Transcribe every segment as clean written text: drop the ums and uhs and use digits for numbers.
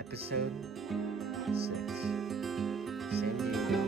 Episode 6. San Diego.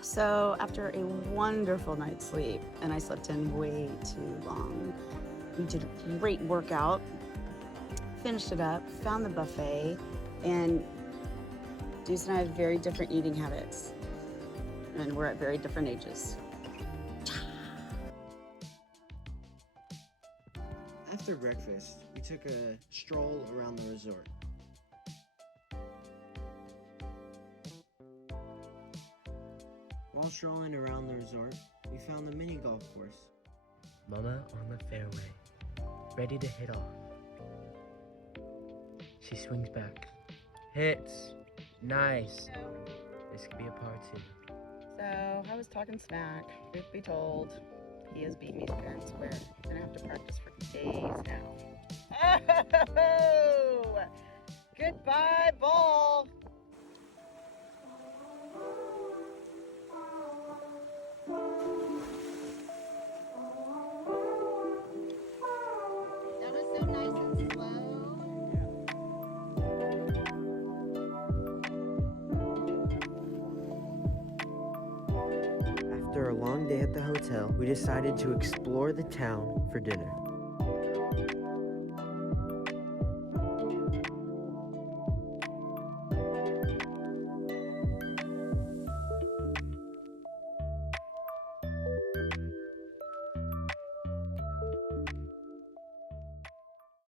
So after a wonderful night's sleep, and I slept in way too long, we did a great workout, finished it up, found the buffet, and Deuce and I have very different eating habits, and we're at very different ages. After breakfast, we took a stroll around the resort. While strolling around the resort, we found the mini golf course. Mama on the fairway, ready to hit off. She swings back, hits, nice. This could be a par 2. So I was talking smack. Truth be told, he has beat me fair and square, and I have to practice for days now. Oh! Goodbye, ball! That was so nice and slow. After a long day at the hotel, we decided to explore the town for dinner.